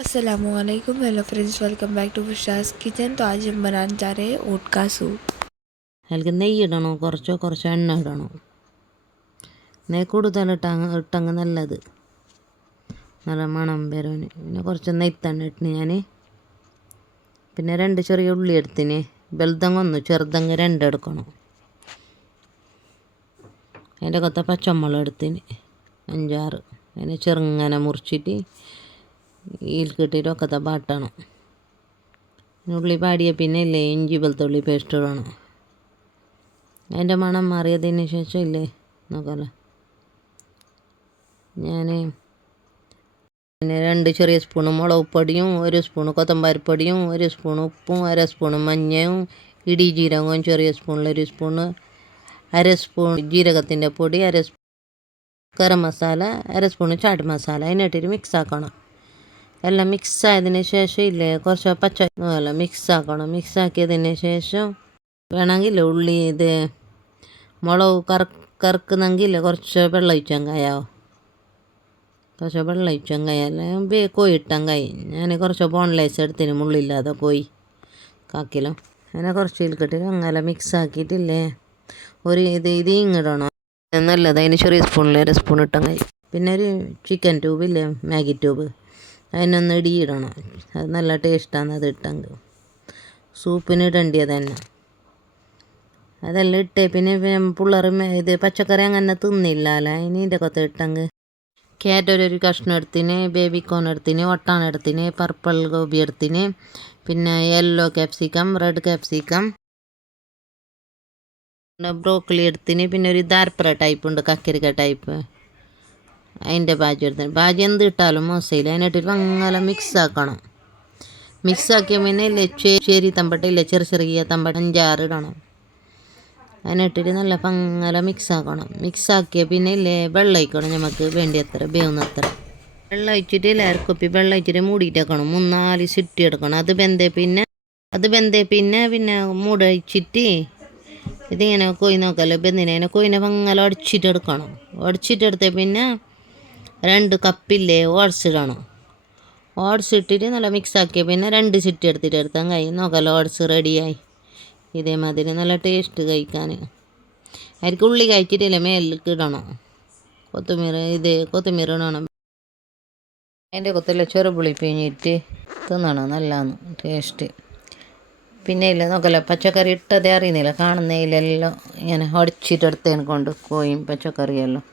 अस्सलामुअलैकुम hello friends, welcome back to Fusha's kitchen. तो आज हम बनाने जा रहे हैं ओट का सूप। അതിലേക്ക് നെയ്യ് ഇടണം, കുറച്ച് എണ്ണ ഇടണം. നെയ്യ് കൂടുതലിട്ടങ്ങ് നല്ലത്, നല്ല മണം വരും. പിന്നെ കുറച്ച് നെയ്ത്തണ്ണ ഇട്ടിന് ഞാൻ. പിന്നെ 2 ചെറിയ ഉള്ളി എടുത്തിന്, വലുതങ്ങ് ചെറുതങ്ങ് 2 എടുക്കണം. അതിൻ്റെ കൊത്ത പച്ചമുളക് എടുത്തിന് 5-6, അതിനെ ചെറുങ്ങനെ മുറിച്ചിട്ട് ഇതിൽക്കിട്ടിട്ട് ഒക്കത്തെ ബാട്ടണം. ഉള്ളി പാടിയ പിന്നെ ഇല്ലേ ഇഞ്ചി വെളുത്തുള്ളി പേസ്റ്റ് ഇടണം. അതിൻ്റെ മണം മാറിയതിന് ശേഷം ഇല്ലേ നോക്കാമല്ലോ, ഞാൻ പിന്നെ 2 ചെറിയ സ്പൂണ് മുളക് പൊടിയും 1 സ്പൂണ് കൊത്തമ്പാരിപ്പൊടിയും 1 സ്പൂണ് ഉപ്പും 1/2 സ്പൂണ് മഞ്ഞയും ഇടി ജീരകവും ചെറിയ സ്പൂണിൽ 1 സ്പൂണ്, 1/2 സ്പൂൺ ജീരകത്തിൻ്റെ പൊടി, 1/2 സ്പൂൺ ഗരം മസാല, 1/2 സ്പൂണ് ചാട്ട് മസാല. അതിനിട്ടിട്ട് മിക്സ് ആക്കണം. എല്ലാം മിക്സ് ആയതിന് ശേഷം ഇല്ലേ കുറച്ച് പച്ച മിക്സ് ആക്കണം. മിക്സ് ആക്കിയതിന് ശേഷം വേണമെങ്കിൽ ഉള്ളി മുളക് കറക്കുന്നെങ്കിൽ കുറച്ച് വെള്ളം ഒഴിച്ചാൽ കായാവും. കുറച്ച് വെള്ളം ഒഴിച്ചാൽ കായല്ല കോഴി ഇട്ടാൽ കായ്. ഞാൻ കുറച്ച് ബോൺലെസ് എടുത്തിന്, മുള്ളില്ലാതെ കോഴി 1 കിലോ. അങ്ങനെ കുറച്ച് ഇൽക്കിട്ടിട്ട് അങ്ങനെ മിക്സ് ആക്കിയിട്ടില്ലേ ഒരു ഇങ്ങിടണം. നല്ലത് അതിന് ചെറിയ സ്പൂണിൽ 1 സ്പൂൺ ഇട്ടാൽ കായ്. പിന്നെ ഒരു ചിക്കൻ ട്യൂബില്ലേ, മാഗി ട്യൂബ്, അതിനൊന്ന് ഇടണം. അത് നല്ല ടേസ്റ്റാണ് അത് ഇട്ടെങ്കിൽ. സൂപ്പിന് ഇടേണ്ടത് തന്നെ. അതെല്ലാം ഇട്ടേ പിന്നെ പിള്ളേർ പച്ചക്കറി അങ്ങനെ തിന്നില്ലല്ലോ, അതിൻ്റെ കൊത്ത ഇട്ടെങ്കിൽ. ക്യാരറ്റ് ഒരു കഷ്ണം എടുത്തിന്, ബേബിക്കോൺ എടുത്തിന്, ഒട്ടാൻ എടുത്തിന്, പർപ്പിൾ ഗോബി എടുത്തിന്, പിന്നെ yellow capsicum, red capsicum, broccoli എടുത്തിന്, പിന്നെ ഒരു ദാർപ്പറ ടൈപ്പ് ഉണ്ട്, കക്കരിക്ക ടൈപ്പ്, അതിൻ്റെ ബാജി എടുത്തിന്. ബാജി എന്ത് ഇട്ടാലും മോശമില്ല. അതിനിട്ടിട്ട് അങ്ങനെ മിക്സ് ആക്കണം. മിക്സ് ആക്കിയ പിന്നെ ഇല്ലേ ചേരി തമ്പട്ട ഇല്ലേ, ചെറിയ തമ്പട്ട 5-6 ഇടണം. അതിനിട്ടിട്ട് നല്ല പങ്ങല മിക്സ് ആക്കണം. മിക്സ് ആക്കിയ പിന്നെ ഇല്ലേ വെള്ളം ഒഴിക്കണം, നമുക്ക് വേണ്ടിയത്ര വേവുന്നത്ര വെള്ളം ഒഴിച്ചിട്ട് ഇല്ല അരക്കൊപ്പി വെള്ളം ഒഴിച്ചിട്ട് മൂടിയിട്ടേക്കണം. 3-4 സിറ്റി എടുക്കണം. അത് വെന്തേ പിന്നെ മൂട് ഒഴിച്ചിട്ട് ഇതിങ്ങനെ കൊയി നോക്കല്ലോ ബെന്തിനെ കൊയിനെ പങ്ങല ഉടച്ചിട്ടെടുക്കണം. ഉടച്ചിട്ടെടുത്ത പിന്നെ 2 കപ്പില്ലേ ഓട്സ് ഇടണം. ഓട്സ് ഇട്ടിട്ട് നല്ല മിക്സ് ആക്കിയ പിന്നെ 2 സിറ്റി എടുത്താൽ കഴിയും. നോക്കല്ലോ ഓട്സ് റെഡിയായി. ഇതേമാതിരി നല്ല ടേസ്റ്റ് കഴിക്കാൻ. അതിലേക്ക് ഉള്ളി കഴിച്ചിട്ടില്ല മേലേക്ക് ഇടണം. കൊത്തമീർ ഇടണം. അതിൻ്റെ കൊത്തില്ല ചെറുപുളി പിഴിഞ്ഞിട്ട് തിന്നണം, നല്ലതാണ് ടേസ്റ്റ്. പിന്നെ ഇല്ല നോക്കല്ലോ പച്ചക്കറി ഇട്ടതേ അറിയുന്നില്ല, കാണുന്നതിലെല്ലാം ഇങ്ങനെ ഉടച്ചിട്ടെടുത്തതിനെ കൊണ്ട് കോയും പച്ചക്കറിയെല്ലാം